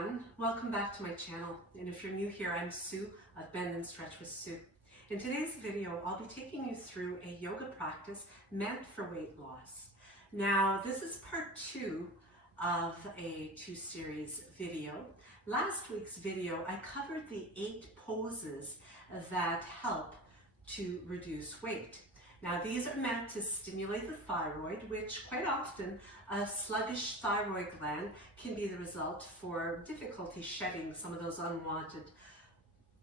everyone, welcome back to my channel, and if you're new here, I'm Sue of Bendnstretch with Sue. In today's video, I'll be taking you through a yoga practice meant for weight loss. Now, this is part 2 of a 2-series video. Last week's video, I covered the 8 poses that help to reduce weight. Now, these are meant to stimulate the thyroid, which quite often a sluggish thyroid gland can be the result for difficulty shedding some of those unwanted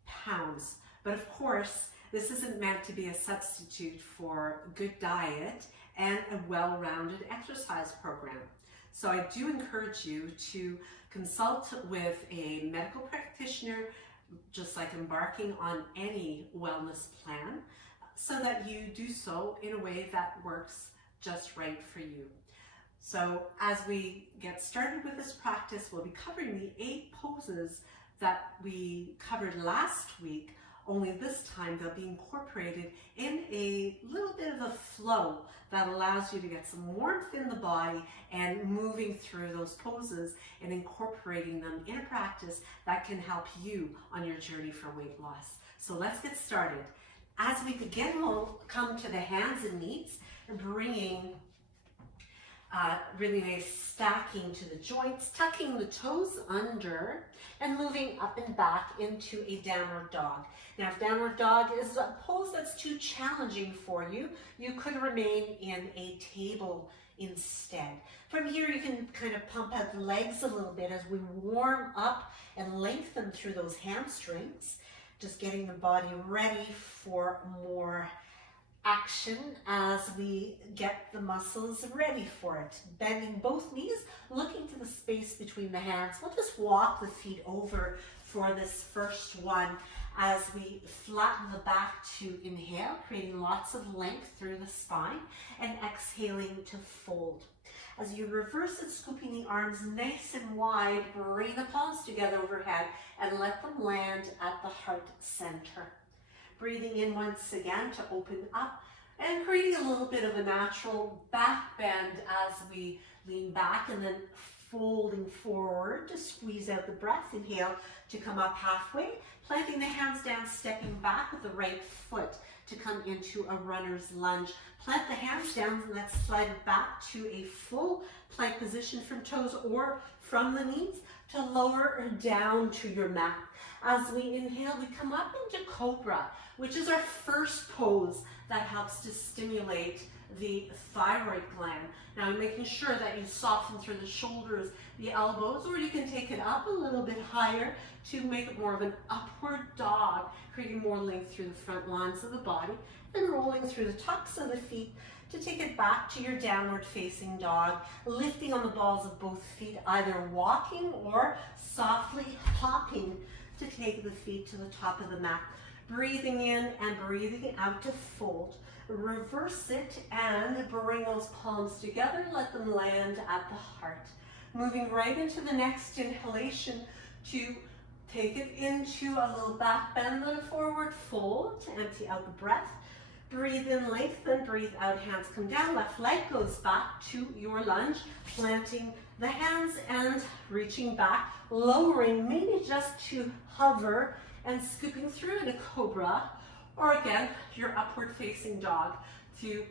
pounds. But of course, this isn't meant to be a substitute for a good diet and a well-rounded exercise program. So I do encourage you to consult with a medical practitioner, just like embarking on any wellness plan, so that you do so in a way that works just right for you. So as we get started with this practice, we'll be covering the 8 poses that we covered last week, only this time they'll be incorporated in a little bit of a flow that allows you to get some warmth in the body and moving through those poses and incorporating them in a practice that can help you on your journey for weight loss. So let's get started. As we begin, we'll come to the hands and knees and bringing really nice stacking to the joints, tucking the toes under and moving up and back into a downward dog. Now, if downward dog is a pose that's too challenging for you, you could remain in a table instead. From here, you can kind of pump out the legs a little bit as we warm up and lengthen through those hamstrings. Just getting the body ready for more action as we get the muscles ready for it. Bending both knees, looking to the space between the hands. We'll just walk the feet over for this first one as we flatten the back to inhale, creating lots of length through the spine, and exhaling to fold. As you reverse it, scooping the arms nice and wide, bring the palms together overhead and let them land at the heart center. Breathing in once again to open up and creating a little bit of a natural back bend as we lean back and then folding forward to squeeze out the breath. Inhale to come up halfway, planting the hands down, stepping back with the right foot to come into a runner's lunge. Plant the hands down and let's slide back to a full plank position from toes or from the knees to lower down to your mat. As we inhale, we come up into Cobra, which is our first pose that helps to stimulate the thyroid gland. Now, making sure that you soften through the shoulders, the elbows, or you can take it up a little bit higher to make it more of an upward dog, creating more length through the front lines of the body, and rolling through the tops of the feet to take it back to your downward facing dog, lifting on the balls of both feet, either walking or softly hopping to take the feet to the top of the mat. Breathing in and breathing out to fold. Reverse it and bring those palms together, let them land at the heart. Moving right into the next inhalation to take it into a little back bend and a forward fold to empty out the breath. Breathe in, lengthen, breathe out, hands come down, left leg goes back to your lunge, planting the hands and reaching back, lowering maybe just to hover and scooping through in a Cobra, or again, your upward facing dog to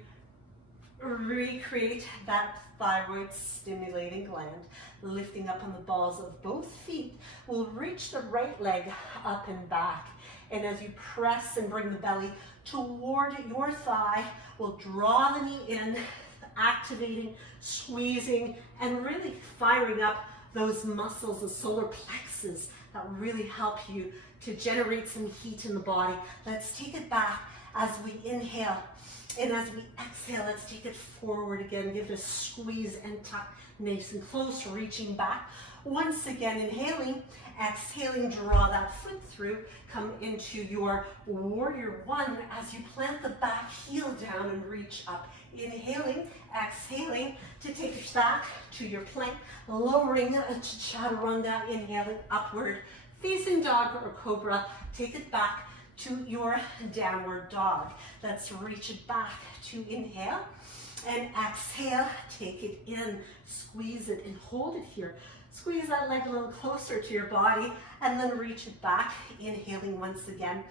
recreate that thyroid stimulating gland. Lifting up on the balls of both feet, we'll reach the right leg up and back. And as you press and bring the belly toward your thigh, we'll draw the knee in, activating, squeezing, and really firing up those muscles, the solar plexus, that really help you to generate some heat in the body. Let's take it back as we inhale. And as we exhale, let's take it forward again. Give it a squeeze and tuck nice and close, reaching back. Once again, inhaling, exhaling, draw that foot through. Come into your warrior one as you plant the back heel down and reach up. Inhaling, exhaling to take it back to your plank. Lowering to Chaturanga, inhaling upward. Facing dog or Cobra, take it back to your downward dog. Let's reach it back to inhale and exhale, take it in, squeeze it and hold it here. Squeeze that leg a little closer to your body and then reach it back. Inhaling once again.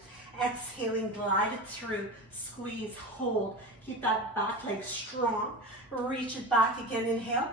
Exhaling, glide it through. Squeeze, hold. Keep that back leg strong. Reach it back again. Inhale.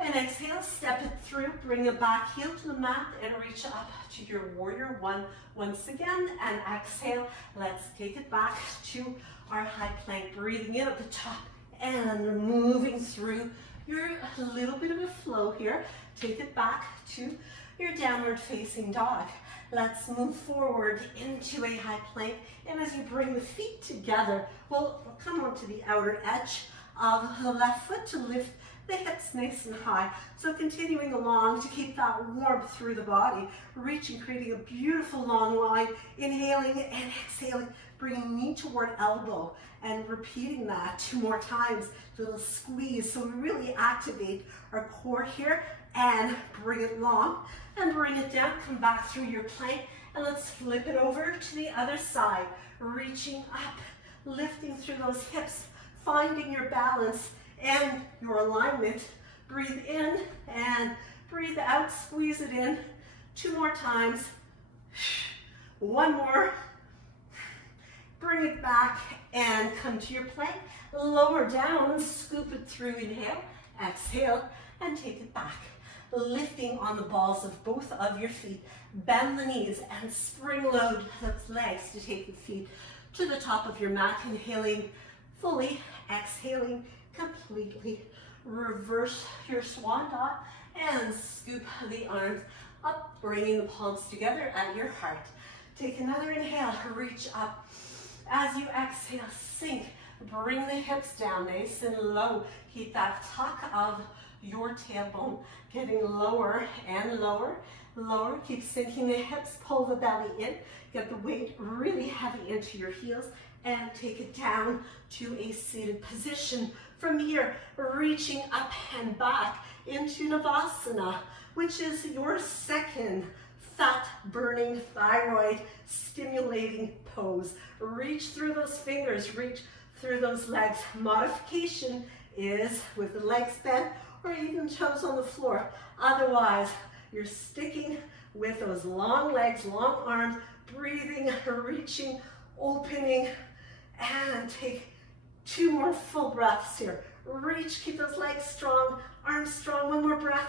And exhale, step it through. Bring the back heel to the mat and reach up to your warrior one once again. And exhale. Let's take it back to our high plank. Breathing in at the top and moving through. You're a little bit of a flow here. Take it back to your downward facing dog. Let's move forward into a high plank. And as you bring the feet together, we'll come onto the outer edge of the left foot to lift the hips nice and high. So continuing along to keep that warmth through the body. Reaching, creating a beautiful long line. Inhaling and exhaling. Bringing knee toward elbow and repeating that 2 more times. Little squeeze. So we really activate our core here and bring it long and bring it down. Come back through your plank and let's flip it over to the other side. Reaching up, lifting through those hips, finding your balance and your alignment. Breathe in and breathe out. Squeeze it in. 2 more times. 1 more. Bring it back and come to your plank. Lower down, scoop it through. Inhale, exhale, and take it back. Lifting on the balls of both of your feet. Bend the knees and spring load those legs to take the feet to the top of your mat. Inhaling fully, exhaling completely. Reverse your swan dot and scoop the arms up, bringing the palms together at your heart. Take another inhale, reach up. As you exhale, sink. Bring the hips down nice and low. Keep that tuck of your tailbone getting lower and lower, lower. Keep sinking the hips, pull the belly in. Get the weight really heavy into your heels and take it down to a seated position. From here, reaching up and back into Navasana, which is your second fat burning, thyroid stimulating pose. Reach through those fingers, reach through those legs. Modification is with the legs bent or even toes on the floor. Otherwise, you're sticking with those long legs, long arms, breathing, reaching, opening, and take 2 more full breaths here. Reach, keep those legs strong, arms strong. 1 more breath.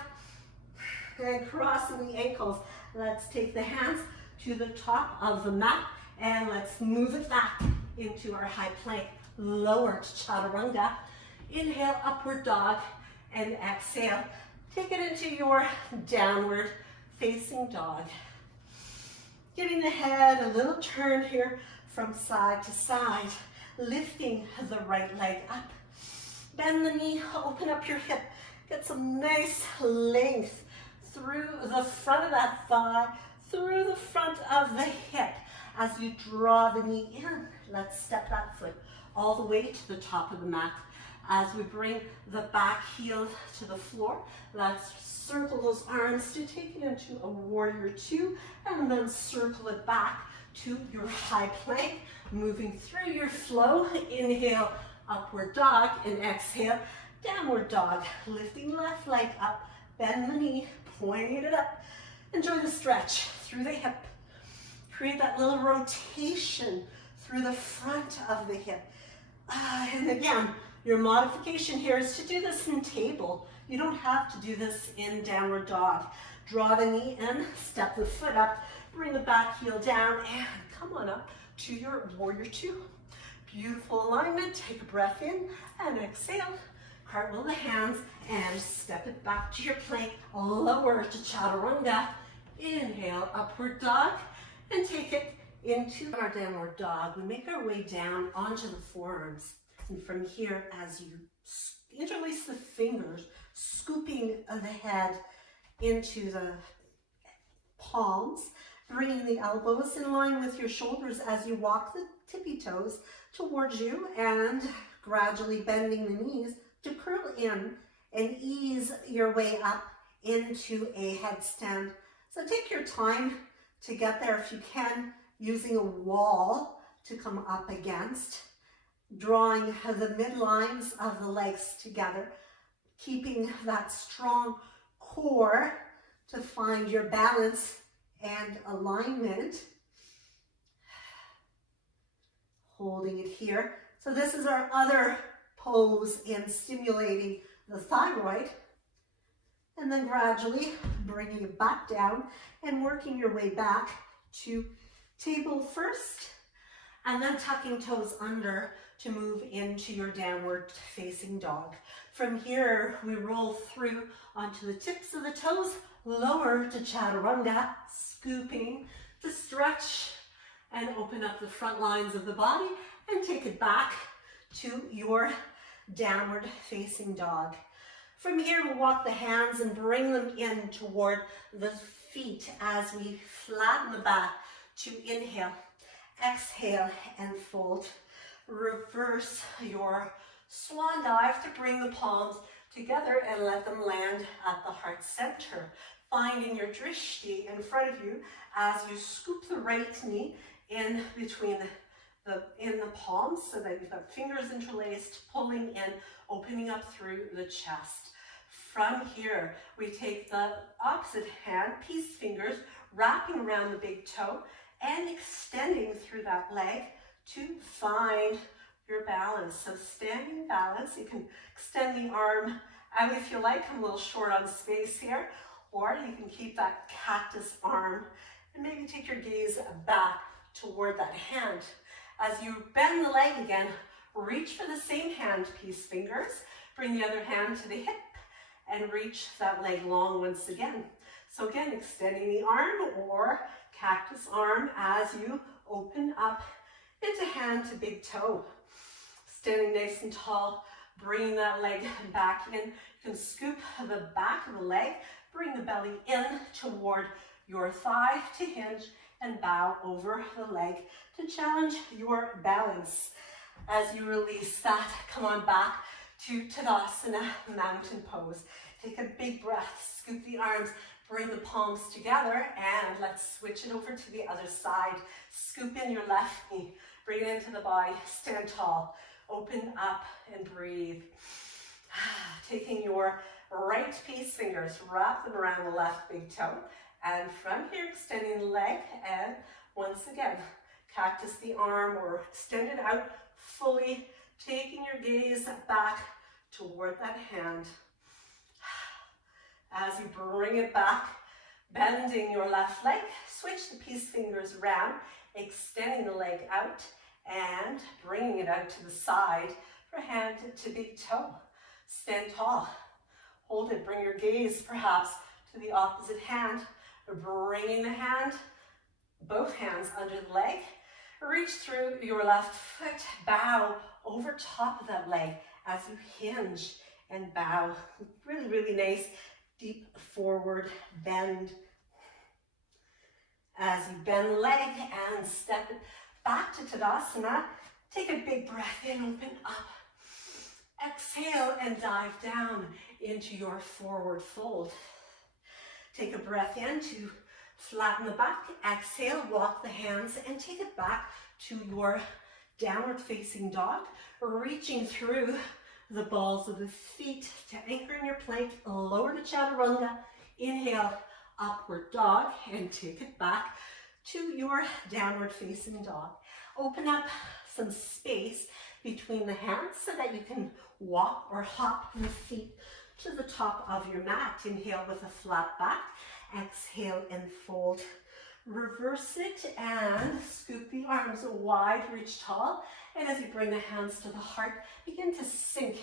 And crossing the ankles. Let's take the hands to the top of the mat and let's move it back into our high plank. Lower to Chaturanga. Inhale, upward dog, and exhale. Take it into your downward facing dog. Giving the head a little turn here from side to side. Lifting the right leg up. Bend the knee, open up your hip. Get some nice length through the front of that thigh, through the front of the hip. As you draw the knee in, let's step that foot all the way to the top of the mat. As we bring the back heel to the floor, let's circle those arms to take it into a warrior 2 and then circle it back to your high plank. Moving through your flow, inhale, upward dog, and exhale, downward dog. Lifting left leg up, bend the knee, pointing it up. Enjoy the stretch through the hip. Create that little rotation through the front of the hip. And again, your modification here is to do this in table. You don't have to do this in downward dog. Draw the knee in, step the foot up, bring the back heel down, and come on up to your warrior 2. Beautiful alignment. Take a breath in and exhale. Cartwheel the hands and step it back to your plank. Lower to Chaturanga. Inhale, upward dog, and take it into our downward dog. We make our way down onto the forearms. And from here, as you interlace the fingers, scooping the head into the palms, bringing the elbows in line with your shoulders as you walk the tippy toes towards you and gradually bending the knees to curl in and ease your way up into a headstand. So take your time to get there if you can, using a wall to come up against, drawing the midlines of the legs together, keeping that strong core to find your balance and alignment. Holding it here. So this is our other pose in stimulating the thyroid. And then gradually bringing it back down and working your way back to table first. And then tucking toes under to move into your downward facing dog. From here, we roll through onto the tips of the toes, lower to Chaturanga, scooping to stretch and open up the front lines of the body and take it back to your downward facing dog. From here, we'll walk the hands and bring them in toward the feet as we flatten the back to inhale, exhale, and fold. Reverse your swan dive to bring the palms together and let them land at the heart center. Finding your drishti in front of you as you scoop the right knee in between the palms so that you've got fingers interlaced, pulling in, opening up through the chest. From here, we take the opposite hand, peace fingers, wrapping around the big toe and extending through that leg to find your balance. So standing balance, you can extend the arm out if you like. I'm a little short on space here. Or you can keep that cactus arm and maybe take your gaze back toward that hand. As you bend the leg again, reach for the same hand, peace fingers. Bring the other hand to the hip and reach that leg long once again. So again, extending the arm or cactus arm as you open up into hand to big toe. Standing nice and tall, bringing that leg back in. You can scoop the back of the leg, bring the belly in toward your thigh to hinge and bow over the leg to challenge your balance. As you release that, come on back to Tadasana, mountain pose. Take a big breath, scoop the arms, bring the palms together, and let's switch it over to the other side. Scoop in your left knee, bring it into the body, stand tall, open up and breathe. Taking your right peace fingers, wrap them around the left big toe, and from here, extending the leg, and once again, cactus the arm or extend it out fully, taking your gaze back toward that hand. As you bring it back, bending your left leg, switch the peace fingers around, extending the leg out, and bringing it out to the side for hand to big toe. Stand tall. Hold it. Bring your gaze perhaps to the opposite hand. Bringing the hand, both hands under the leg. Reach through your left foot. Bow over top of that leg as you hinge and bow. Really, really nice, deep forward bend. As you bend the leg and step it back to Tadasana, take a big breath in, open up. Exhale and dive down into your forward fold. Take a breath in to flatten the back. Exhale, walk the hands and take it back to your downward facing dog, reaching through the balls of the feet to anchor in your plank, lower to Chaturanga. Inhale, upward dog, and take it back to your downward facing dog. Open up some space between the hands so that you can walk or hop the feet to the top of your mat. Inhale with a flat back. Exhale and fold. Reverse it and scoop the arms wide, reach tall. And as you bring the hands to the heart, begin to sink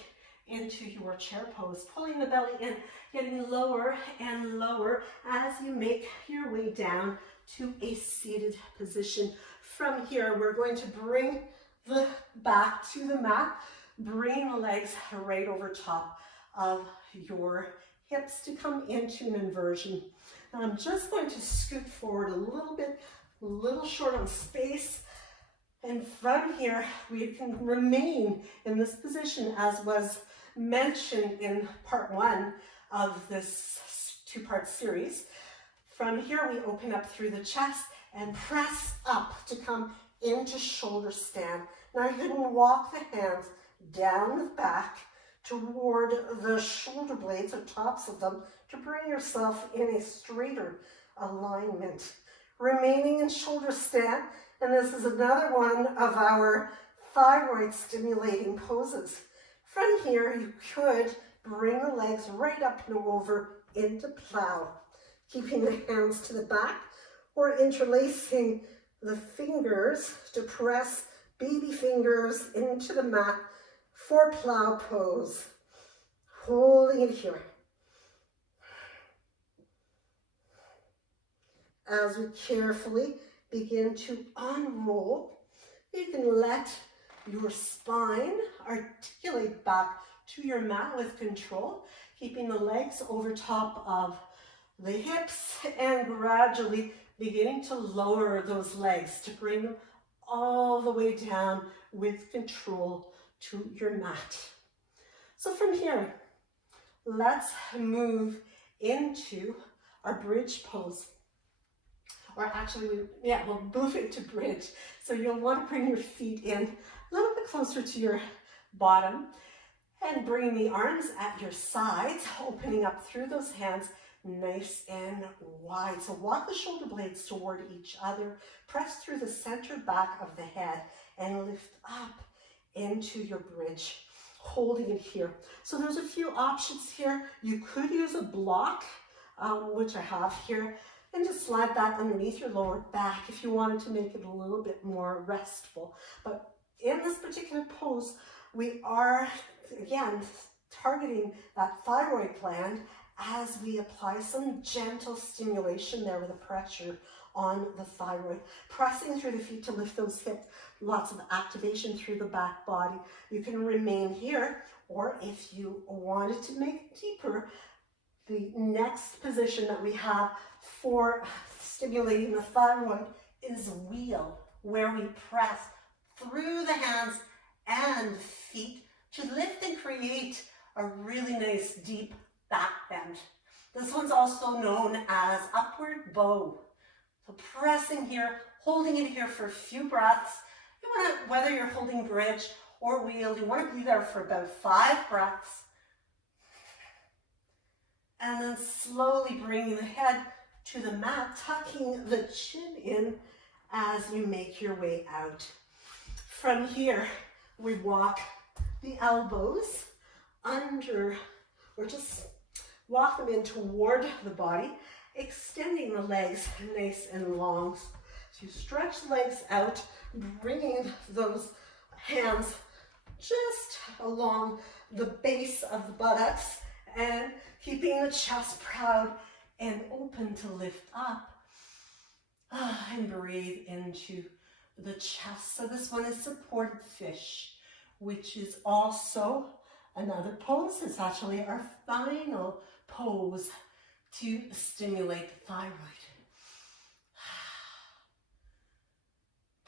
into your chair pose, pulling the belly in, getting lower and lower as you make your way down to a seated position. From here, we're going to bring the back to the mat, bring the legs right over top of your hips to come into an inversion. And I'm just going to scoot forward a little bit, a little short on space. And from here, we can remain in this position as was mentioned in part one of this two-part series. From here, we open up through the chest and press up to come into shoulder stand. Now you can walk the hands down the back toward the shoulder blades or tops of them to bring yourself in a straighter alignment. Remaining in shoulder stand, and this is another one of our thyroid stimulating poses. From here, you could bring the legs right up and over into plow, keeping the hands to the back or interlacing the fingers to press baby fingers into the mat for plow pose. Holding it here. As we carefully begin to unroll, you can let your spine articulate back to your mat with control, keeping the legs over top of the hips and gradually beginning to lower those legs to bring them all the way down with control to your mat. So from here, let's move into our bridge pose. Or actually, we'll move into bridge. So you'll want to bring your feet in a little bit closer to your bottom and bring the arms at your sides, opening up through those hands nice and wide. So walk the shoulder blades toward each other, press through the center back of the head and lift up into your bridge, holding it here. So there's a few options here. You could use a block, which I have here, and just slide that underneath your lower back if you wanted to make it a little bit more restful. But in this particular pose, we are, again, targeting that thyroid gland as we apply some gentle stimulation there with a pressure on the thyroid. Pressing through the feet to lift those hips, lots of activation through the back body. You can remain here, or if you wanted to make it deeper, the next position that we have for stimulating the thyroid is wheel, where we press through the hands and feet to lift and create a really nice deep back bend. This one's also known as upward bow. So pressing here, holding it here for a few breaths. You want to, whether you're holding bridge or wheel, you want to be there for about 5 breaths. And then slowly bringing the head to the mat, tucking the chin in as you make your way out. From here, we walk the elbows under, or just walk them in toward the body, extending the legs nice and long. So you stretch the legs out, bringing those hands just along the base of the buttocks and keeping the chest proud and open to lift up. And breathe into the chest. So this one is supported fish, which is also another pose. It's actually our final pose to stimulate the thyroid.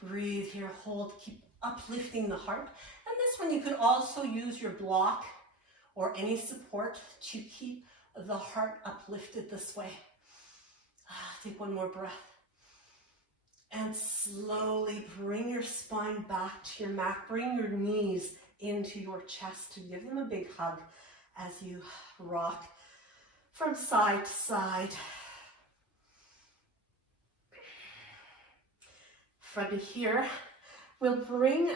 Breathe here, hold, keep uplifting the heart. And this one you could also use your block or any support to keep the heart uplifted this way. Take one more breath. And slowly bring your spine back to your mat. Bring your knees into your chest to give them a big hug as you rock from side to side. From here, we'll bring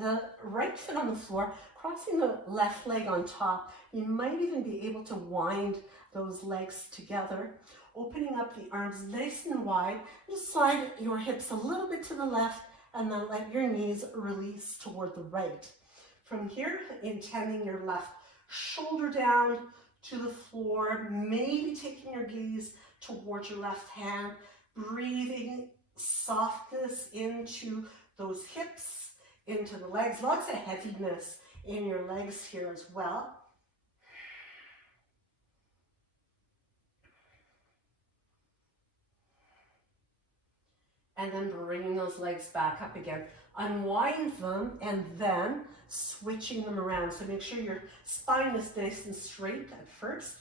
the right foot on the floor, crossing the left leg on top. You might even be able to wind those legs together, opening up the arms nice and wide. Just slide your hips a little bit to the left and then let your knees release toward the right. From here, intending your left shoulder down to the floor, maybe taking your gaze towards your left hand, breathing softness into those hips, into the legs. Lots of heaviness in your legs here as well. And then bringing those legs back up again. Unwind them and then switching them around. So make sure your spine is nice and straight at first.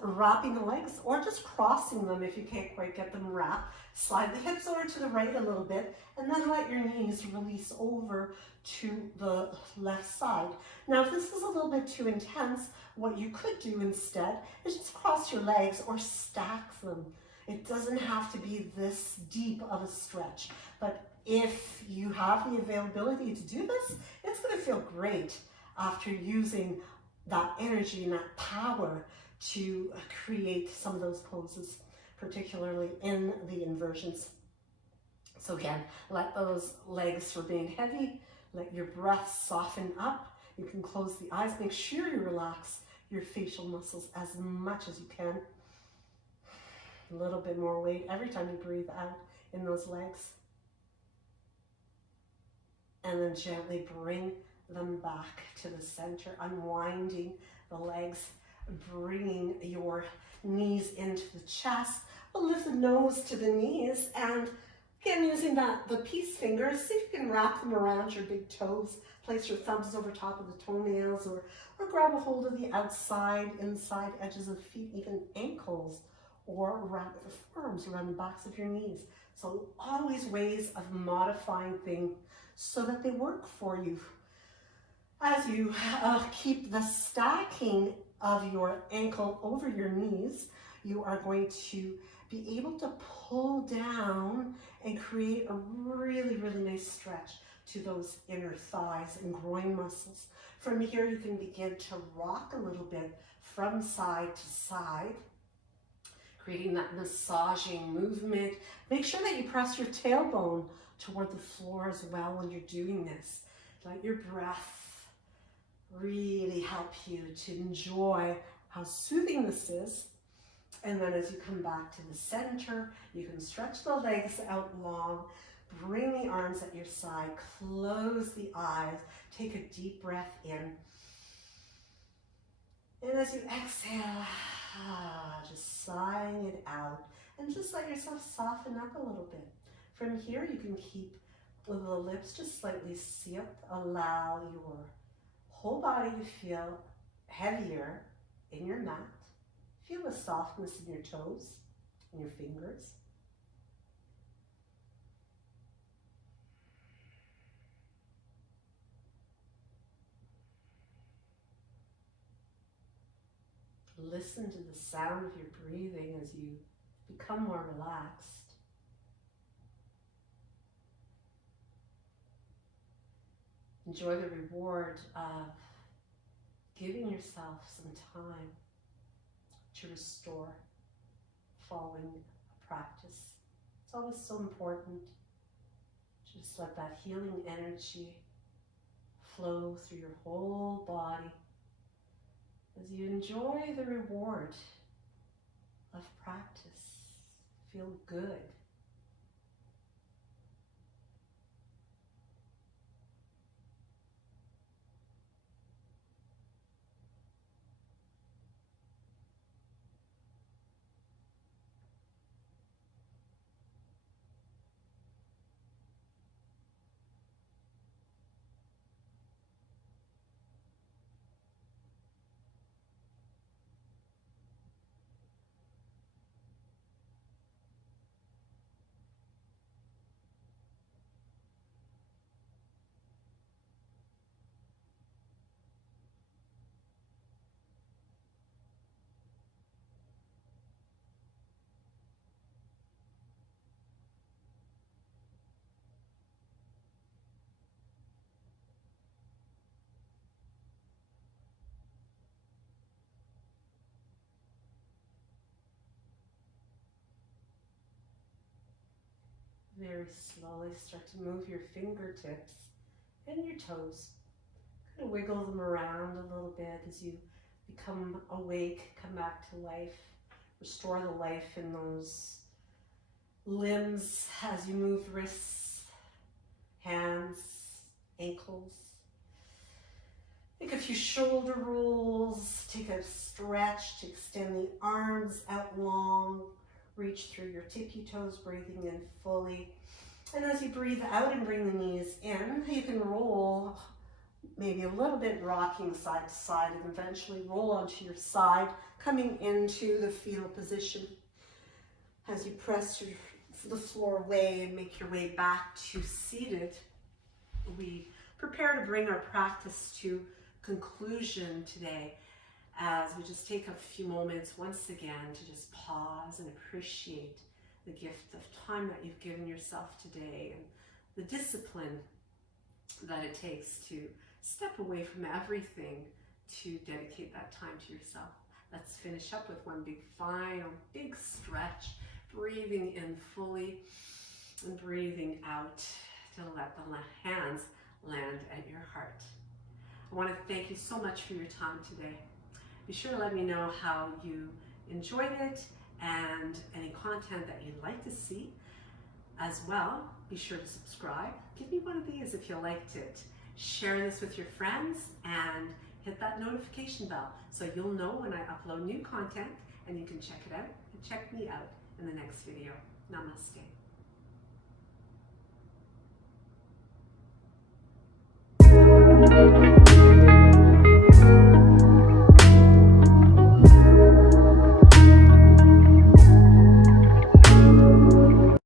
wrapping the legs or just crossing them if you can't quite get them wrapped. Slide the hips over to the right a little bit and then let your knees release over to the left side. Now, if this is a little bit too intense, what you could do instead is just cross your legs or stack them. It doesn't have to be this deep of a stretch, but if you have the availability to do this, it's going to feel great after using that energy and that power to create some of those poses, particularly in the inversions. So again, let those legs remain heavy, let your breath soften up. You can close the eyes, make sure you relax your facial muscles as much as you can. A little bit more weight every time you breathe out in those legs. And then gently bring them back to the center, unwinding the legs, bringing your knees into the chest. We'll lift the nose to the knees, and again, using the peace fingers, see if you can wrap them around your big toes. Place your thumbs over top of the toenails, or grab a hold of the outside, inside edges of the feet, even ankles, or wrap the forearms around the backs of your knees. So always ways of modifying things so that they work for you. As you keep the stacking of your ankle over your knees, you are going to be able to pull down and create a really, really nice stretch to those inner thighs and groin muscles. From here, you can begin to rock a little bit from side to side, creating that massaging movement. Make sure that you press your tailbone toward the floor as well when you're doing this. Let your breath really help you to enjoy how soothing this is. And then as you come back to the center, you can stretch the legs out long, bring the arms at your side, close the eyes, take a deep breath in. And as you exhale, just sighing it out, and just let yourself soften up a little bit. From here, you can keep the lips just slightly sealed. Allow your whole body to feel heavier in your mat. Feel the softness in your toes and your fingers. Listen to the sound of your breathing as you become more relaxed. Enjoy the reward of giving yourself some time to restore following a practice. It's always so important to just let that healing energy flow through your whole body as you enjoy the reward of practice. Feel good. Very slowly start to move your fingertips and your toes. Kind of wiggle them around a little bit as you become awake, come back to life. Restore the life in those limbs as you move wrists, hands, ankles. Take a few shoulder rolls, take a stretch to extend the arms out long. Reach through your tippy toes, breathing in fully. And as you breathe out and bring the knees in, you can roll maybe a little bit rocking side to side, and eventually roll onto your side, coming into the fetal position. As you press the floor away and make your way back to seated, we prepare to bring our practice to conclusion today, as we just take a few moments once again to just pause and appreciate the gift of time that you've given yourself today, and the discipline that it takes to step away from everything to dedicate that time to yourself. Let's finish up with one big stretch, breathing in fully and breathing out to let the hands land at your heart. I want to thank you so much for your time today. Be sure to let me know how you enjoyed it and any content that you'd like to see as well. Be sure to subscribe. Give me one of these if you liked it. Share this with your friends and hit that notification bell so you'll know when I upload new content, and you can check it out and check me out in the next video. Namaste.